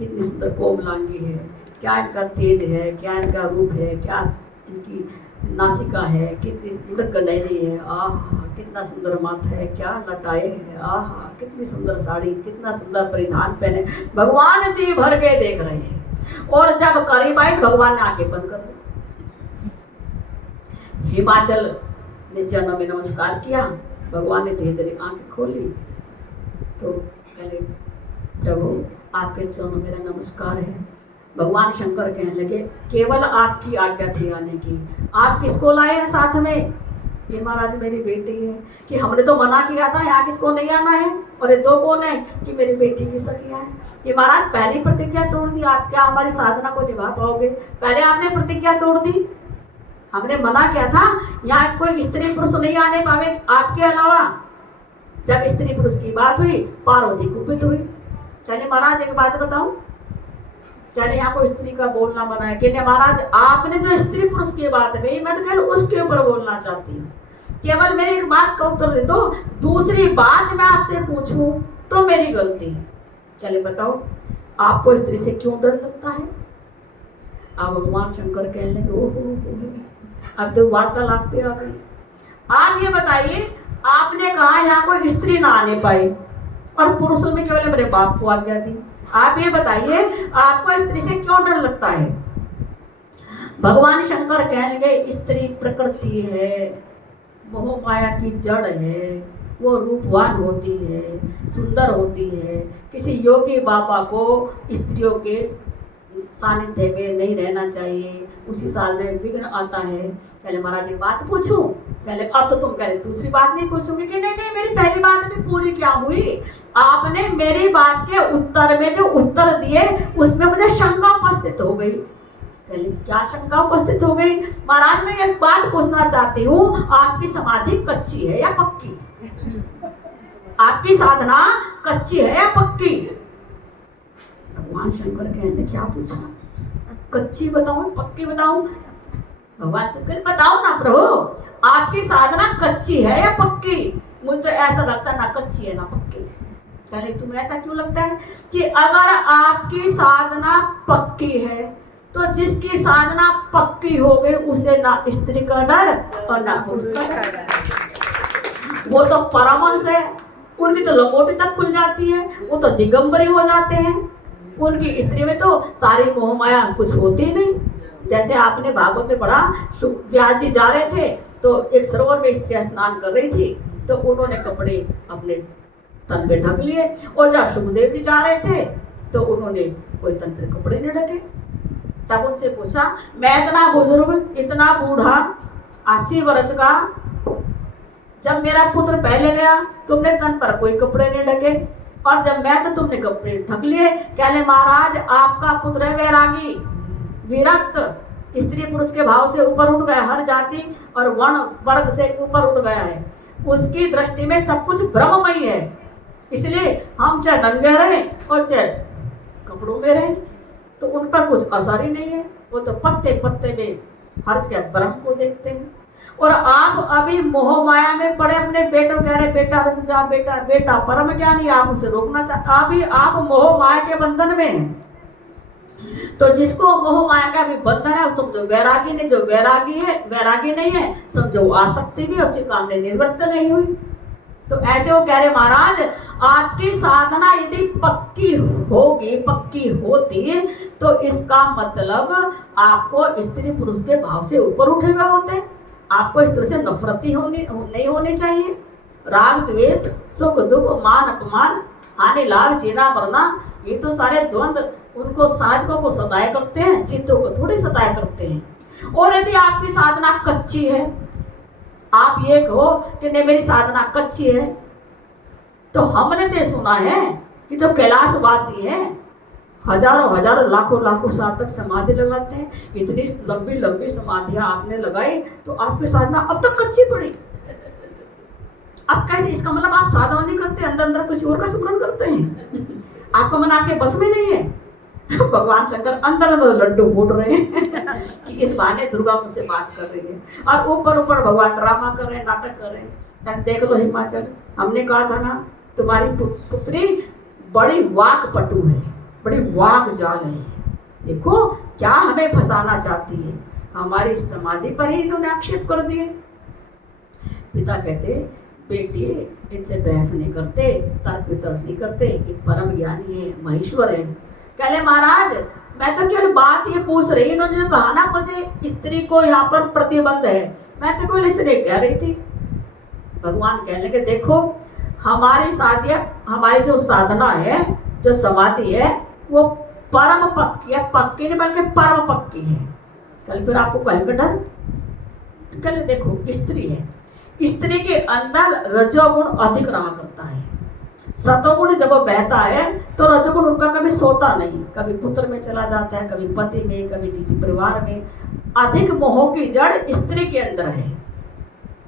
कितनी सुंदर कोमलांगी है, क्या इनका तेज है, क्या इनका रूप है, क्या इनकी नासिका है, कितनी मृग लहरी है, आह कितना सुंदर माथा है, क्या लटाए है, आह कितनी सुंदर साड़ी, कितना सुंदर परिधान पहने। भगवान जी भर के देख रहे हैं। और जब करीब आई भगवान ने आंखें बंद कर दी। हिमाचल ने चरणों में नमस्कार किया, भगवान ने धीरे धीरे आंखें खोली तो कहले प्रभु आपके चरणों में मेरा नमस्कार है। भगवान शंकर कहने लगे केवल आपकी आज्ञा थी आने की, आप किसको लाए हैं साथ में? ये महाराज मेरी बेटी है। कि हमने तो मना किया था यहाँ किसको नहीं आना है, और ये दो कौन है? कि मेरी बेटी की सखिया है। कि महाराज पहली प्रतिज्ञा तोड़ दी, आप क्या हमारी साधना को निभा पाओगे? पहले आपने प्रतिज्ञा तोड़ दी, हमने मना किया था यहाँ कोई स्त्री पुरुष नहीं आने पावे आपके अलावा। जब स्त्री पुरुष की बात हुई पार्वती कुपित हुई। कहने महाराज एक बात बताऊं, कहने यहाँ कोई स्त्री का बोलना मना है। कहने महाराज आपने जो स्त्री पुरुष की बात कही मैं तो केवल उसके ऊपर बोलना चाहती हूँ, केवल मेरी एक बात का उत्तर दे दो, दूसरी बात मैं आपसे पूछूं तो मेरी गलती है। चले बताओ आपको स्त्री से क्यों डर लगता है? अब भगवान शंकर कहने लगे ओहो अब तो वार्तालाप पे आ गई। आप ये बताइए आपने कहा यहाँ कोई स्त्री ना आने पाए और पुरुषों में केवल मेरे बाप को आज्ञा दी। आप ये बताइए आपको स्त्री से क्यों डर लगता है? भगवान शंकर कहने लगे स्त्री प्रकृति है, मोह माया की जड़ है, वो रूपवान होती है, सुंदर होती है। किसी योगी बाबा को स्त्रियों के सानिध्य में नहीं रहना चाहिए, उसी साल में विघ्न आता है। कहले महाराज एक बात पूछूं? कहले अब तो तुम कहले दूसरी बात नहीं पूछोगे। कि नहीं नहीं मेरी पहली बात भी पूरी क्या हुई? आपने मेरी बात के उत्तर में जो उत्तर दिए उसमें मुझे शंका उपस्थित हो गई। कहले क्या शंका उपस्थित हो गई? महाराज मैं एक बात पूछना चाहती हूँ, आपकी समाधि कच्ची है या पक्की? आपकी साधना कच्ची है या पक्की? भगवान शंकर कहने क्या पूछा? कच्ची बताऊं पक्की बताऊं? भगवान शंकर बताओ ना प्रभु आपकी साधना कच्ची है या पक्की? मुझे तो ऐसा लगता है ना कच्ची है ना पक्की। कहले तुम्हें ऐसा क्यों लगता है? कि अगर आपकी साधना पक्की है तो जिसकी साधना पक्की हो गई उसे ना स्त्री का डर और ना पुरुष का डर। वो तो परमहंस है, उनकी तो लंगोटी तक खुल जाती है, वो तो दिगंबरी हो जाते हैं। उनकी स्त्री में तो सारी मोह माया कुछ होती नहीं। जैसे आपने भागवत में पढ़ा, व्यास जी जा रहे थे तो एक सरोवर में स्त्रियां स्नान कर रही थी तो उन्होंने कपड़े अपने तन पे ढक लिए, और जब सुखदेव जी जा रहे थे तो उन्होंने कोई तन पे कपड़े नहीं ढके। जब उनसे पूछा मैं इतना बुजुर्ग इतना बूढ़ा 80 वर्ष का, जब मेरा पुत्र पहले गया तुमने तन पर कोई कपड़े नहीं ढके, और जब मैं तो तुमने कपड़े ढक लिए। कहले महाराज आपका पुत्र है वैरागी, विरक्त, स्त्री पुरुष के भाव से ऊपर उठ गया, हर जाति और वर्ण वर्ग से ऊपर उठ गया है। उसकी दृष्टि में सब कुछ ब्रह्ममय है, इसलिए हम चाहे नंगे रहें और चाहे कपड़ों में रहें तो उन पर कुछ असर ही नहीं है। वो तो पत्ते पत्ते में हर जगह ब्रह्म को देखते हैं। और आप अभी मोह माया में पड़े अपने बेटों कह रहे बेटा रुक जा, बेटा बेटा परम ज्ञानी, आप उसे रोकना चाहते। अभी आप मोह माया के बंधन में हैं। तो जिसको मोह माया का भी बंधन है समझो वैरागी ने, जो वैरागी है वैरागी नहीं है समझो आसक्ति भी, उसकी कामना निवृत्त नहीं हुई। तो ऐसे वो कह रहे महाराज आपकी साधना यदि पक्की होगी, पक्की होती तो इसका मतलब आपको स्त्री पुरुष के भाव से ऊपर उठे हुए होते। आपको इस तरह से नफरत ही नहीं होनी चाहिए। राग द्वेष सुख दुख मान अपमान हानि लाभ जीना मरना, ये तो सारे द्वंद्व उनको साधकों को सताया करते हैं, सिद्धों को थोड़ी सताया करते हैं। और यदि आपकी साधना कच्ची है, आप ये कहो कि नहीं मेरी साधना कच्ची है, तो हमने तो सुना है कि जो कैलाशवासी है हजारों हजारों लाखों लाखों साल तक समाधि लगाते हैं। इतनी लंबी लंबी समाधियां आपने लगाई तो आपकी साधना अब तक कच्ची पड़ी। अब कैसे? इसका मतलब आप साधना नहीं करते, अंदर अंदर किसी और का स्मरण करते हैं। आपका मन आपके बस में नहीं है। भगवान शंकर अंदर अंदर लड्डू फूट रहे हैं कि इस बहाने दुर्गा मुझसे बात कर रही है, और ऊपर ऊपर भगवान ड्रामा कर रहे हैं, नाटक कर रहे हैं। देख लो हिमाचल, हमने कहा था ना तुम्हारी पुत्री बड़ी वाक पटु है, बड़ी वाक जाल है। देखो क्या हमें फंसाना चाहती है, हमारी समाधि पर ही इन्होंने आक्षेप कर दिए। पिता कहते बेटी इनसे बहस नहीं करते, तर्क वितर्क नहीं करते, एक परम ज्ञानी है, महेश्वर है। कहले महाराज मैं तो केवल बात ये पूछ रही, इन्होंने जो कहा ना मुझे स्त्री को यहाँ पर प्रतिबंध है, मैं तो केवल इसलिए कह रही थी। भगवान कहने लगे देखो हमारी साधना, हमारी जो साधना है, जो समाधि है, वो परम पक्की है, पक्की नहीं बल्कि परम पक्की है। कल फिर आपको कहेंगे डर, कल देखो स्त्री है, स्त्री के अंदर रजोगुण अधिक रहा करता है। सतोगुण जब बहता है तो रजोगुण उनका कभी सोता नहीं, कभी पुत्र में चला जाता है, कभी पति में, कभी किसी परिवार में। अधिक मोह की जड़ स्त्री के अंदर है,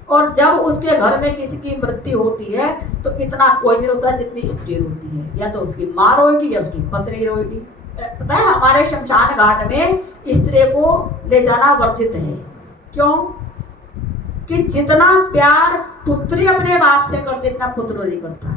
और जब उसके घर में किसी की मृत्यु होती है तो इतना कोई नहीं रोता जितनी स्त्री रोती है, या तो उसकी माँ रोएगी या उसकी पत्नी रोएगी। पता है हमारे शमशान घाट में स्त्री को ले जाना वर्जित है। क्यों? कि जितना प्यार पुत्री अपने बाप से करती इतना पुत्र नहीं करता।